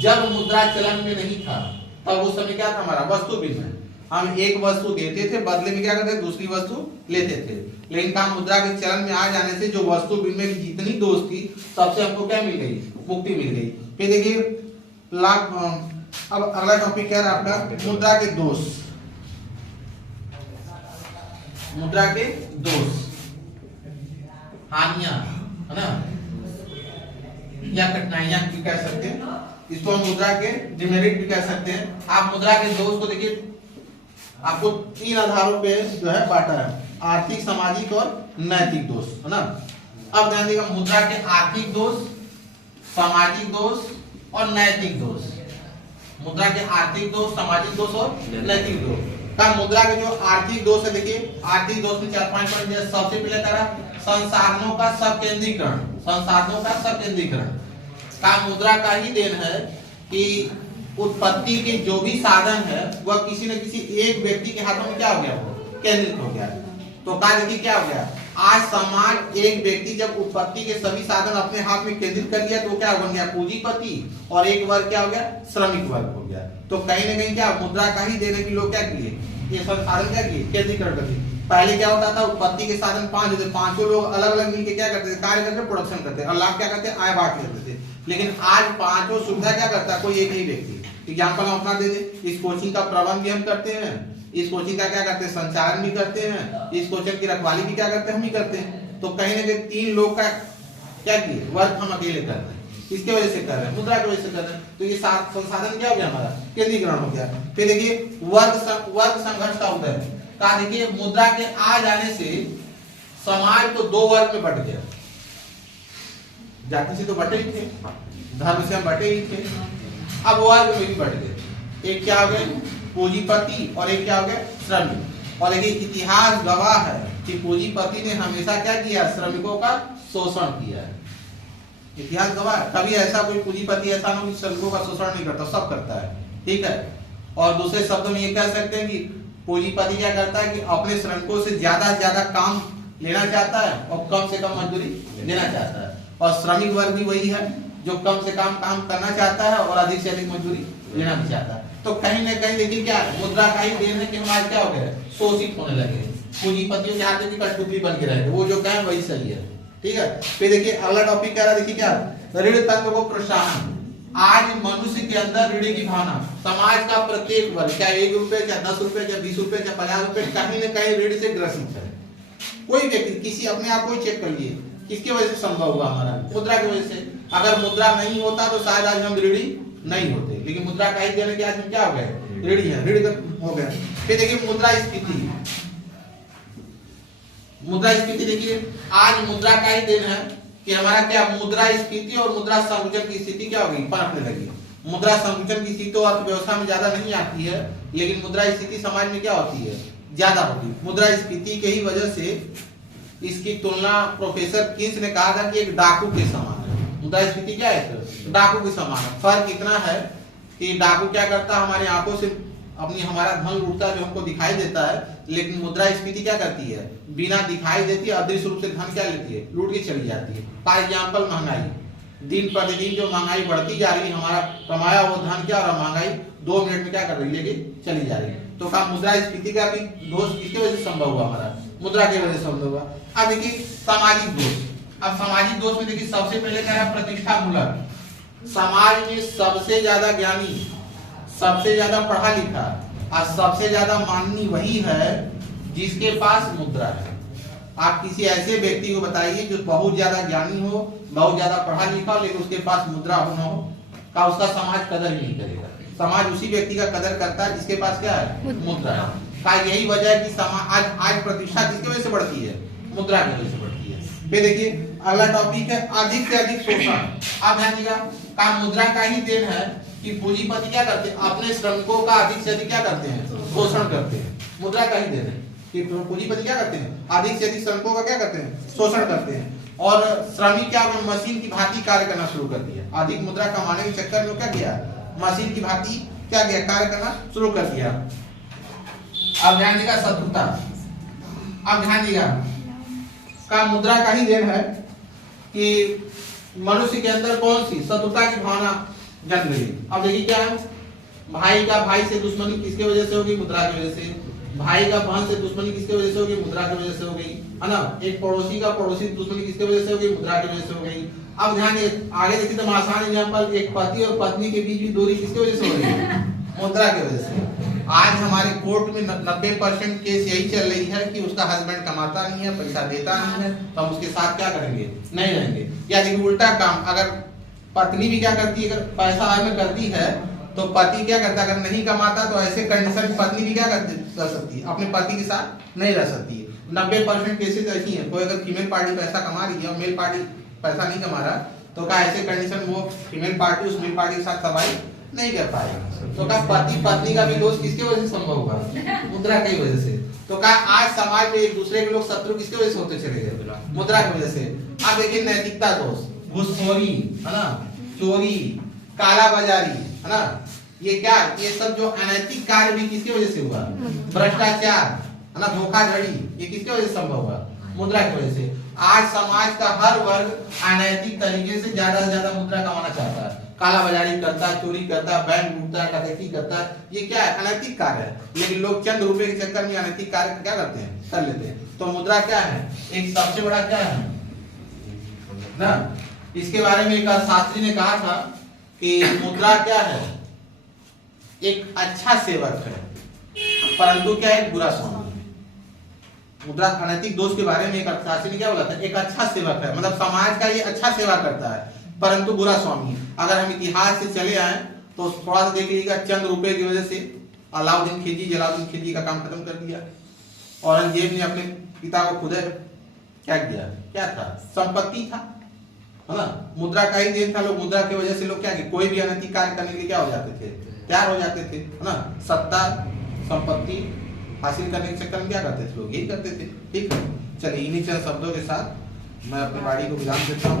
जब मुद्रा चलन में नहीं था तब उस समय क्या था हमारा वस्तु विनिमय। हम एक वस्तु देते थे, बदले में क्या करते थे दूसरी वस्तु लेते थे। लेकिन काम मुद्रा के चलन में आ जाने से जो वस्तु विनिमय की जितनी दोष थी सबसे हमको क्या मिल गई, मुक्ति मिल गई। फिर देखिए अब अगला टॉपिक क्या है आपका, मुद्रा के दोष। मुद्रा के दोष, हानियां है ना, या कठिनाइयां भी कह सकते हैं, इसको हम मुद्रा के डिमेरिट भी कह सकते हैं। आप मुद्रा के दोष को देखिए, आपको 3 आधारों पे जो है बांटा है, आर्थिक, सामाजिक और नैतिक दोष, है ना। अब ध्यान दीजिएगा, मुद्रा के आर्थिक दोष, सामाजिक दोष और नैतिक दोष। मुद्रा के आर्थिक दोष, सामाजिक दोष और नैतिक दोष का मुद्रा के जो आर्थिक दोष है, देखिए आर्थिक दोष में 4-5 पॉइंट है। सबसे पहले तरह संसाधनों का सबकेंद्रीकरण, संसाधनों का सबकेंद्रीकरण का मुद्रा का ही देन है कि उत्पत्ति के जो भी साधन है वह किसी न किसी एक व्यक्ति के हाथों में क्या हो गया, वो केंद्रित हो गया। तो का देखिए क्या हो गया, आज समाज एक व्यक्ति जब उत्पत्ति के सभी साधन अपने हाथ में केंद्रित कर लिया तो क्या बन गया, पूंजीपति, और एक वर्ग क्या हो गया, श्रमिक वर्ग हो गया। तो कहीं ना कहीं क्या मुद्रा का ही देने के लोग क्या किए, ये साधन क्या किए, केंद्रीकरण कर दिए। पहले क्या होता था, उत्पत्ति के साधन 5 होते, पांचों लोग अलग अलग मिलकर क्या करते थे, कार्य करके प्रोडक्शन करते और लाभ क्या करते, आय बांट लेते थे। लेकिन आज पांचों सुविधा क्या करता है, कोई एक ही व्यक्ति। एग्जाम्पल हम अपना दे दे, इस कोचिंग का प्रबंध भी हम करते हैं, इस कोचिंग का क्या करते हैं, संचालन भी करते हैं, इस कोचिंग की रखवाली भी क्या करते हैं, हम ही करते हैं। तो कहीं ना कहीं 3 लोग का क्या किए, वर्क हम अकेले कर रहे हैं, इसके वजह से कर रहे हैं, मुद्रा की वजह से कर रहे हैं। तो ये संसाधन क्या हो गया, हमारा केंद्रीकरण हो गया। फिर देखिए वर्ग संघर्ष का उदय का, देखिए मुद्रा के आ जाने से समाज तो 2 वर्ग में बट गया। जाति से तो बटे ही थे, धर्म से हम बटे ही थे, अब वर्ग में भी बढ़ गए। एक क्या हो गए, पूंजीपति, और एक क्या हो गया, श्रमिक। और देखिए इतिहास गवाह है कि पूंजीपति ने हमेशा क्या किया, श्रमिकों का शोषण किया है। इतिहास गवाह है, कभी ऐसा कोई पूंजीपति ऐसा नहीं श्रमिकों का शोषण नहीं करता, सब करता है, ठीक है। और दूसरे शब्दों में ये कह सकते हैं कि पूंजीपति क्या करता है कि अपने श्रमिकों से ज्यादा काम लेना चाहता है और कम से कम मजदूरी देना चाहता है। और श्रमिक वर्ग भी वही है जो कम से कम काम करना चाहता है और अधिक से अधिक मजदूरी लेना भी चाहता है। तो कहीं ना कहीं देखिए क्या मुद्रा का ही देन है कि हम आज क्या हो गए, शोषित होने लगे, पूंजीपतियों के हाथ में कठपुतली बन के रहे, वो जो कहें वही सही है, ठीक है। फिर देखिए अगला टॉपिक क्या रहा, देखिए क्या, ऋण तत्व को प्रोत्साहन। आज मनुष्य के अंदर ऋण की भावना, समाज का प्रत्येक वर्ग, चाहे 1 रुपए, चाहे 10 रुपए, चाहे 20 रुपए, चाहे 50 रुपए, कहीं न कहीं ऋण से ग्रसित है। कोई व्यक्ति, किसी अपने आप को चेक कर लिए, किसकी वजह से संभव हुआ, हमारा मुद्रा की वजह से। अगर मुद्रा नहीं होता तो शायद आज हम ऋणी नहीं होते, लेकिन मुद्रा का ही देने के आज हम क्या हो गए, ऋणी है, ऋणी हो गए। फिर देखिए मुद्रास्फीति, मुद्रास्फीति देखिए आज मुद्रा का ही देन है कि हमारा क्या मुद्रास्फीति और मुद्रा संकुचन की स्थिति क्या हो गई, पनपने लगी। मुद्रा संकुचन की स्थिति तो अर्थव्यवस्था में ज्यादा नहीं आती है, लेकिन मुद्रास्फीति समाज में क्या होती है, ज्यादा होती है। मुद्रास्फीति के ही वजह से इसकी तुलना प्रोफेसर किन्स ने कहा था कि एक डाकू के समान है। मुद्रास्फीति क्या है, डाकू के समान है। फर्क इतना है कि डाकू क्या करता है, हमारी आंखों से अपनी हमारा धन लूटता है जो हमको दिखाई देता है, लेकिन मुद्रास्फीति क्या करती है, बिना दिखाई देती है अदृश्य रूप से धन क्या लेती है, लूट के चली जाती है। फॉर एग्जाम्पल महंगाई, दिन प्रतिदिन जो महंगाई बढ़ती जा रही है, हमारा कमाया वो धन क्या और महंगाई 2 मिनट में क्या कर रही है, लेके चली जा रही है। तो का मुद्रास्फीति का भी दोष किसकी वजह से संभव हुआ, हमारा मुद्रा की वजह से संभव हुआ। अब देखिए सामाजिक दोष, अब सामाजिक दोष में देखिए सबसे पहले क्या है, प्रतिष्ठा मूलक। समाज में सबसे ज्यादा ज्ञानी, सबसे ज्यादा पढ़ा लिखा और सबसे ज्यादा माननीय वही है जिसके पास मुद्रा है। आप किसी ऐसे व्यक्ति को बताइए जो बहुत ज्यादा ज्ञानी हो, बहुत ज्यादा पढ़ा लिखा हो, लेकिन उसके पास मुद्रा न हो, का उसका समाज कदर ही नहीं करेगा। समाज उसी व्यक्ति का कदर करता है जिसके पास क्या है, मुद्रा है। का यही वजह है कि समाज आज प्रतिष्ठा किसकी वजह से बढ़ती है, मुद्रा की वजह से बढ़ती है। फिर देखिए अगला टॉपिक है अधिक से अधिक शोषण। अब ध्यान दीजिएगा, का मुद्रा का ही देन है कि पूंजीपति क्या करते हैं, अपने श्रमिकों का अधिक से अधिक क्या करते हैं, शोषण करते हैं। मुद्रा का ही देन है कि पूंजीपति क्या करते हैं, अधिक से अधिक श्रमिकों का क्या करते हैं, शोषण करते हैं। और श्रमिक क्या मशीन की भांति कार्य करना शुरू कर दिया। अधिक मुद्रा कमाने के चक्कर में क्या किया, मशीन की भांति क्या किया, कार्य करना शुरू कर दिया। अब ध्यान दीजिएगा शत्रुता, अब ध्यान दीजिएगा का मुद्रा का ही देन है कि मनुष्य के अंदर कौन सी शत्रुता की भावना जनरली। अब देखिए क्या है, भाई का भाई से दुश्मनी किसके वजह से होगी? मुद्रा की वजह से। भाई का बहन से दुश्मनी किसके वजह से होगी? मुद्रा की वजह से हो गई, है ना। एक पड़ोसी का पड़ोसी से दुश्मनी किसके वजह से होगी? मुद्रा की वजह से हो गई। अब ध्यान आगे देखिए तो आसान एग्जांपल, एक पति और पत्नी के बीच भी दूरी किसकी वजह से हो रही है? मुद्रा की वजह से। आज हमारे कोर्ट में 90% केस यही चल रही है कि उसका हस्बैंड कमाता नहीं है, पैसा देता नहीं है, तो हम उसके साथ क्या करेंगे? नहीं रहेंगे। या देखिए उल्टा काम, अगर पत्नी भी क्या करती है, अगर पैसा आय में करती है तो पति क्या करता है? अगर नहीं कमाता तो ऐसे कंडीशन पत्नी भी क्या कर सकती है? अपने पति के साथ नहीं रह सकती है। 90% केसेस ऐसी हैं। कोई अगर फीमेल पार्टी पैसा कमा रही है और मेल पार्टी पैसा नहीं कमा रहा, तो क्या ऐसे कंडीशन वो फीमेल पार्टी उस मेल पार्टी के साथ सर्वाइव नहीं कर पाएगी। तो क्या पति पत्नी का भी दोष किसकी वजह से संभव होगा? मुद्रा की वजह से। तो क्या आज समाज में एक दूसरे के लोग शत्रु किसकी वजह से होते चले गए? मुद्रा की वजह से। अब देखिए नैतिकता दोष, घूसखोरी, है ना, चोरी, काला बाजारी, है ना, ये क्या, ये सब जो अनैतिक कार्य भी किसकी वजह से हुआ? भ्रष्टाचार, है ना, धोखाधड़ी, ये किसकी वजह से संभव हुआ? मुद्रा की वजह से। आज समाज का हर वर्ग अनैतिक तरीके से ज्यादा मुद्रा कमाना चाहता है, काला बाजारी करता है, चोरी करता है, बैंक लूटता है, डकैती करता है, ये क्या है? अनैतिक कार्य है। लेकिन लोग चंद रुपए के चक्कर में अनैतिक कार्य क्या करते हैं? कर लेते हैं। तो मुद्रा क्या है? एक सबसे बड़ा क्या है ना, इसके बारे में एक शास्त्री ने कहा था कि मुद्रा क्या है? एक अच्छा सेवक है, परंतु क्या है? बुरा स्वामी। मुद्रा अनैतिक दोष के बारे में एक अर्थशास्त्री ने क्या बोला था? एक अच्छा सेवक है, मतलब समाज का ये अच्छा सेवा करता है, परंतु बुरा स्वामी। अगर हम इतिहास से चले आए तो थोड़ा सा देख लीजिएगा, चंद रुपए की वजह से अलाउद्दीन खिलजी जलालुद्दीन खिलजी का काम खत्म कर दिया। औरंगजेब ने अपने पिता को खुद क्या किया? क्या था? संपत्ति था, है ना, मुद्रा का ही देन था। लोग मुद्रा की वजह से लोग क्या, कोई भी अनैतिक कार्य करने के लिए क्या हो जाते थे? तैयार हो जाते थे, है ना। सत्ता संपत्ति हासिल करने के चक्कर में क्या करते थे? लोग यही करते थे। ठीक है, चलिए इन्हीं चंद शब्दों के साथ मैं अपनी वाणी को विराम देता हूँ।